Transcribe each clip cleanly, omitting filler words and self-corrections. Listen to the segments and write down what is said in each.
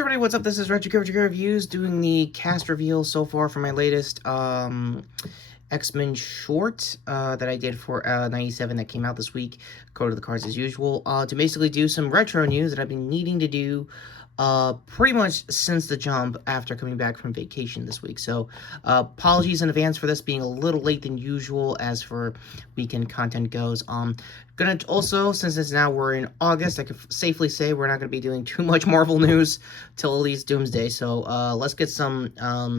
everybody, what's up? This is Retrokid Reviews doing the cast reveal so far for my latest X-Men short that I did for 97 that came out this week. Go to the cards as usual to basically do some retro news that I've been needing to do pretty much since the jump after coming back from vacation this week. So apologies in advance for this being a little late than usual as for weekend content goes. Gonna also, since it's now we're in August, I can safely say we're not gonna be doing too much Marvel news till at least Doomsday. So let's get some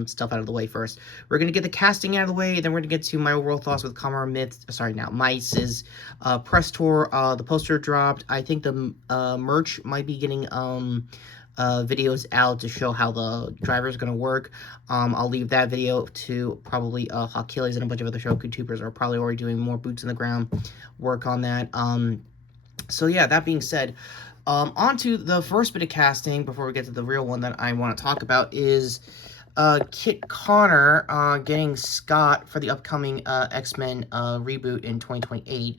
stuff out of the way first. We're gonna get the casting out of the way, then we're gonna get to my overall thoughts with My-Th's press tour. The poster dropped. I think the merch might be getting videos out to show how the driver is going to work. I'll leave that video to probably Achilles and a bunch of other show YouTubers are probably already doing more boots on the ground work on that. So yeah, that being said, on to the first bit of casting before we get to the real one that I want to talk about is Kit Connor getting Scott for the upcoming X-Men reboot in 2028.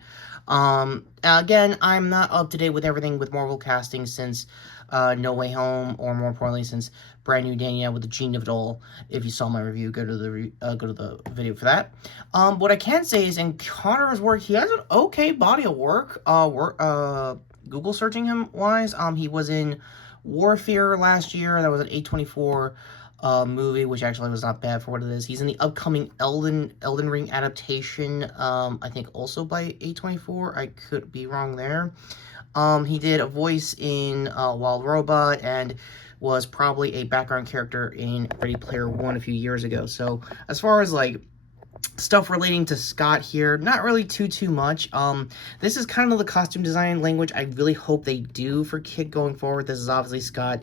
Again, I'm not up to date with everything with Marvel casting since No Way Home, or more importantly, since Brand New Danielle with the Gene of It All. If you saw my review, go to the video for that. What I can say is in Connor's work, he has an okay body of work. Google searching him wise, he was in Warfare last year. That was an A24 movie, which actually was not bad for what it is. He's in the upcoming Elden Ring adaptation, I think also by A24. I could be wrong there. He did a voice in Wild Robot and was probably a background character in Ready Player One a few years ago. So as far as like stuff relating to Scott here, not really too much. This is kind of the costume design language I really hope they do for Kit going forward. This is obviously Scott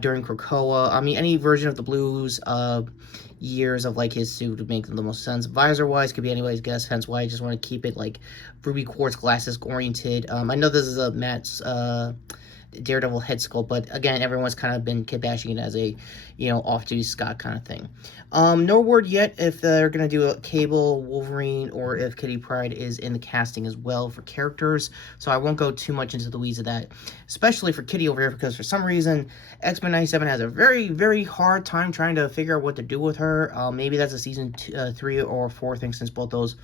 during Krakoa. I mean, any version of the Blues years of like his suit would make the most sense. Visor wise could be anybody's guess, hence why I just want to keep it like ruby quartz glasses oriented. I know this is a Matt's Daredevil head sculpt, but again, everyone's kind of been kid bashing it as a, off-duty Scott kind of thing. No word yet if they're going to do a Cable, Wolverine, or if Kitty Pryde is in the casting as well for characters, so I won't go too much into the weeds of that, especially for Kitty over here, because for some reason, X-Men 97 has a very hard time trying to figure out what to do with her. Maybe that's a season 3 or 4 thing, since both those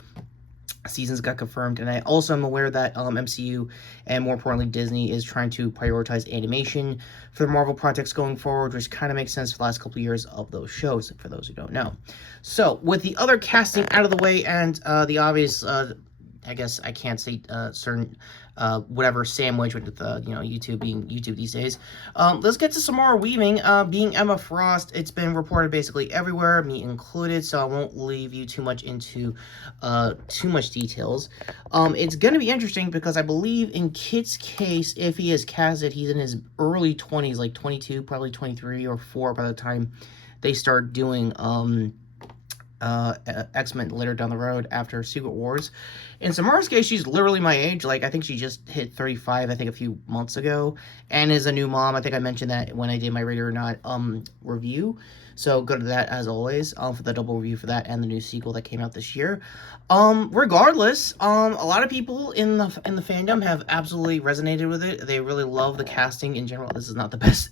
seasons got confirmed, and I also am aware that MCU and more importantly Disney is trying to prioritize animation for the Marvel projects going forward, which kind of makes sense for the last couple of years of those shows, for those who don't know. So with the other casting out of the way and the obvious, I guess I can't say certain whatever sandwich with YouTube being YouTube these days. Let's get to some more weaving. Being Emma Frost, it's been reported basically everywhere, me included, so I won't leave you too much into too much details. It's going to be interesting because I believe in Kit's case, if he is casted, he's in his early 20s, like 22, probably 23 or 4 by the time they start doing X-Men later down the road after Secret Wars. In Samara's case, she's literally my age. Like, I think she just hit 35, I think, a few months ago, and is a new mom. I think I mentioned that when I did my Ready or Not review, so go to that as always for the double review for that and the new sequel that came out this year. Regardless, a lot of people in the fandom have absolutely resonated with it. They really love the casting in general. This is not the best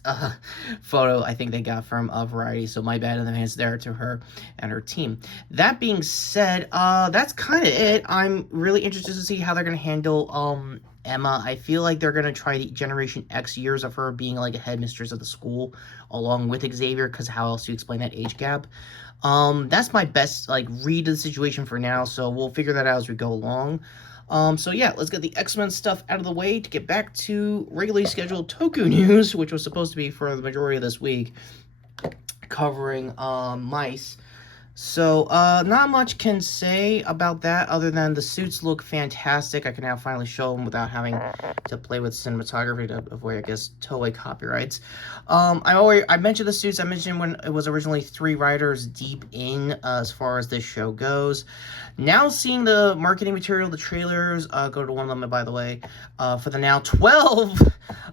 photo I think they got from Variety, so my bad in advance there to her and her team. That being said, that's kind of it. I'm really interested to see how they're going to handle Emma. I feel like they're going to try the Generation X years of her being like a headmistress of the school along with Xavier, because how else do you explain that age gap? That's my best like read of the situation for now, so we'll figure that out as we go along. So yeah, let's get the X-Men stuff out of the way to get back to regularly scheduled Toku news, which was supposed to be for the majority of this week, covering mice. So, not much can say about that other than the suits look fantastic. I can now finally show them without having to play with cinematography to avoid, I guess, Toei copyrights. I mentioned the suits. I mentioned when it was originally 3 writers deep in as far as this show goes. Now seeing the marketing material, the trailers, go to one of them, by the way, for the now 12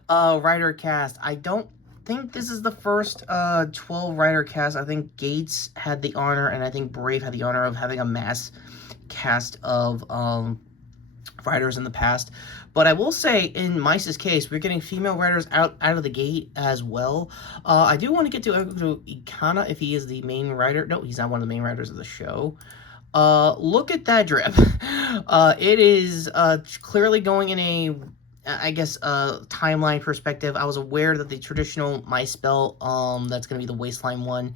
writer cast. I don't think this is the first 12 writer cast. I think Gates had the honor, and I think Brave had the honor of having a mass cast of writers in the past. But I will say, in My-Th's case, we're getting female writers out of the gate as well. I do want to get to Ikana if he is the main writer. No, he's not one of the main writers of the show. Look at that drip. It is clearly going in a, I guess, timeline perspective. I was aware that the traditional My spell, that's going to be the waistline one,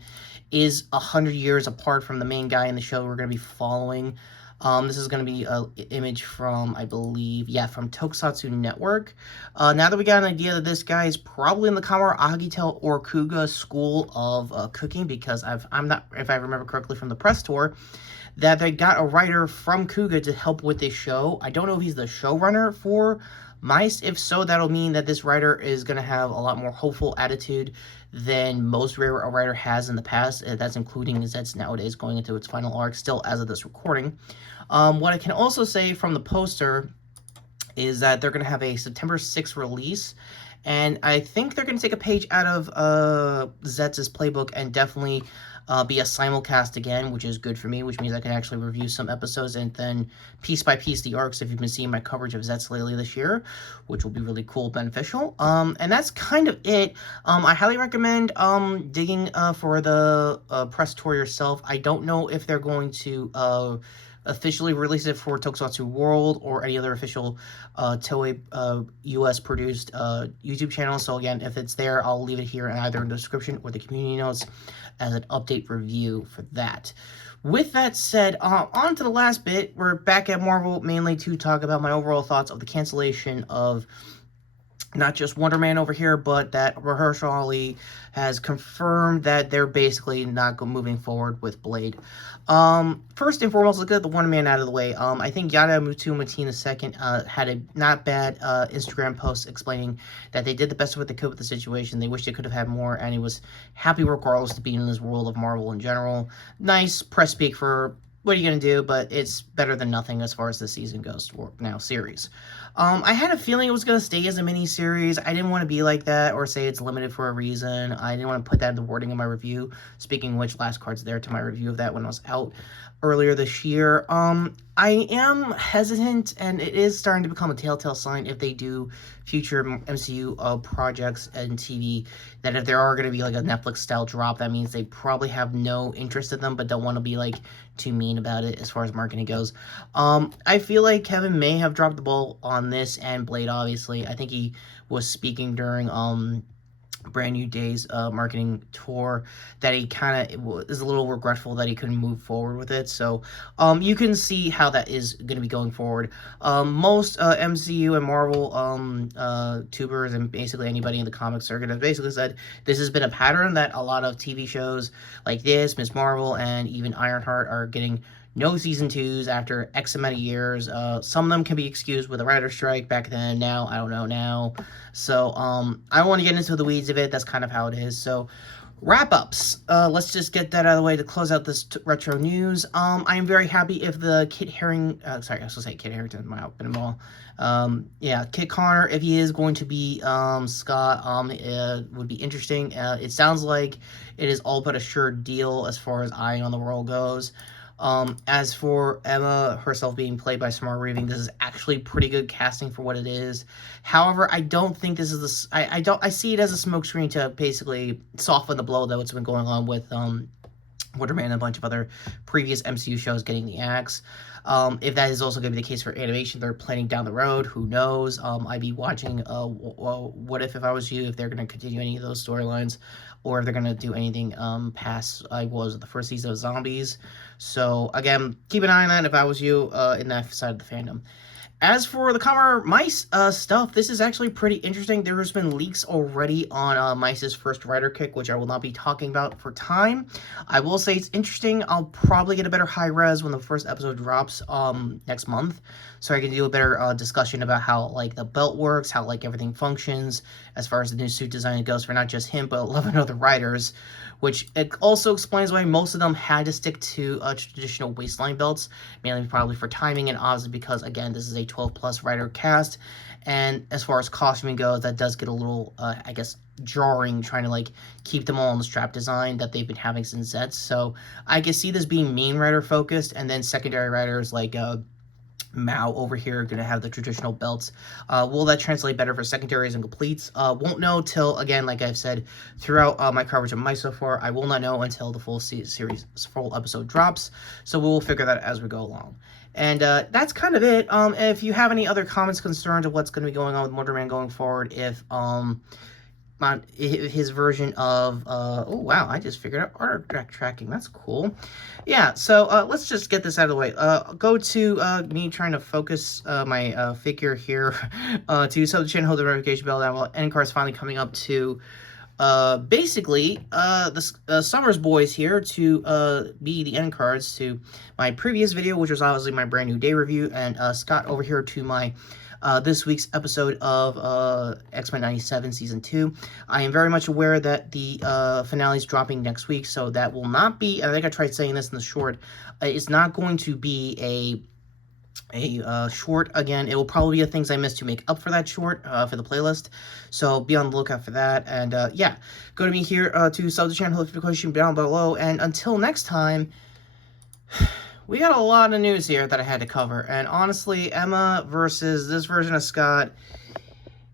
is 100 years apart from the main guy in the show we're going to be following. This is going to be an image from, I believe, yeah, from Tokusatsu Network. Now that we got an idea that this guy is probably in the Kamara Agito or Kuga school of cooking, because I'm not, if I remember correctly from the press tour, that they got a writer from Kuga to help with this show. I don't know if he's the showrunner for Mice. If so, that'll mean that this writer is going to have a lot more hopeful attitude than most a writer has in the past. That's including Zet's nowadays going into its final arc, still as of this recording. What I can also say from the poster is that they're going to have a September 6th release, and I think they're going to take a page out of Zet's playbook and definitely be a simulcast again, which is good for me, which means I can actually review some episodes and then piece by piece the arcs if you've been seeing my coverage of Zet's lately this year, which will be really cool, beneficial. And that's kind of it. I highly recommend digging for the press tour yourself. I don't know if they're going to officially release it for Tokusatsu World or any other official Toei US produced YouTube channel. So again, if it's there, I'll leave it here either in the description or the community notes as an update review for that. With that said, on to the last bit. We're back at Marvel mainly to talk about my overall thoughts of the cancellation of not just Wonder Man over here, but that Mahershala Ali has confirmed that they're basically not moving forward with Blade. First and foremost, let's get the Wonder Man out of the way. I think Yada Mutu-Mateen II had a not bad Instagram post explaining that they did the best of what they could with the situation. They wish they could have had more, and he was happy regardless to be in this world of Marvel in general. Nice press speak for what are you going to do, but it's better than nothing as far as the season goes, or now series. I had a feeling it was going to stay as a mini-series. I didn't want to be like that or say it's limited for a reason. I didn't want to put that in the wording of my review. Speaking of which, last card's there to my review of that when I was out earlier this year. I am hesitant, and it is starting to become a telltale sign if they do future MCU projects and TV, that if there are going to be like a Netflix-style drop, that means they probably have no interest in them, but don't want to be like too mean about it as far as marketing goes. I feel like Kevin may have dropped the ball on this and Blade, obviously. I think he was speaking during Brand New Day's marketing tour that he kind of is a little regretful that he couldn't move forward with it. So you can see how that is going to be going forward. Most MCU and Marvel tubers and basically anybody in the comic circuit has basically said this has been a pattern that a lot of TV shows like this, Ms. Marvel, and even Ironheart are getting no season 2s after X amount of years. Some of them can be excused with a writer's strike back then. Now, I don't know now. So, I don't want to get into the weeds of it. That's kind of how it is. So, wrap-ups. Let's just get that out of the way to close out this retro news. I am very happy if the Kit Harington, sorry, I was going to say Kit Harington, my open ball. Yeah, Kit Connor, if he is going to be Scott, would be interesting. It sounds like it is all but a sure deal as far as Eye on the World goes. As for Emma herself being played by Samara Weaving, this is actually pretty good casting for what it is. However, I don't think this is I see it as a smokescreen to basically soften the blow that what's been going on with Wonder Man and a bunch of other previous MCU shows getting the axe. If that is also going to be the case for animation, they're planning down the road. Who knows? I'd be watching What If I Was You, if they're going to continue any of those storylines, or if they're going to do anything past the first season of Zombies. So, again, keep an eye on that if I was you in that side of the fandom. As for the Kamen Mice stuff, this is actually pretty interesting. There has been leaks already on Mice's first writer kick, which I will not be talking about for time. I will say it's interesting. I'll probably get a better high res when the first episode drops next month, so I can do a better discussion about how like the belt works, how like everything functions as far as the new suit design goes for not just him but 11 other writers. Which it also explains why most of them had to stick to traditional waistline belts, mainly probably for timing and obviously because, again, this is a 12-plus writer cast, and as far as costuming goes, that does get a little, I guess, jarring, trying to, like, keep them all on the strap design that they've been having since Zets. So I can see this being main writer focused, and then secondary writers like Mao over here going to have the traditional belts. Will that translate better for secondaries and completes? Won't know till, again, like I've said throughout my coverage of My so far, I will not know until the full full episode drops. So we'll figure that as we go along. And that's kind of it. If you have any other comments, concerns of what's going to be going on with Wonder Man going forward, if his version of oh wow, I just figured out art tracking. That's cool. Yeah, so let's just get this out of the way. Go to me trying to focus my figure here to sub the channel, hold the notification bell down while end cards finally coming up to basically the Summers boys here to be the end cards to my previous video, which was obviously my brand new day review, and Scott over here to my this week's episode of X-Men 97 Season 2. I am very much aware that the finale is dropping next week, so that will not be, I think I tried saying this in the short, it's not going to be a short. Again, it will probably be the things I missed to make up for that short for the playlist, so be on the lookout for that. And yeah, go to me here to sub the channel, notification down below, and until next time, we got a lot of news here that I had to cover, and honestly, Emma versus this version of Scott,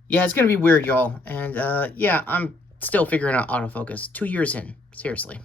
yeah, it's gonna be weird, y'all. And yeah, I'm still figuring out autofocus 2 years in, seriously.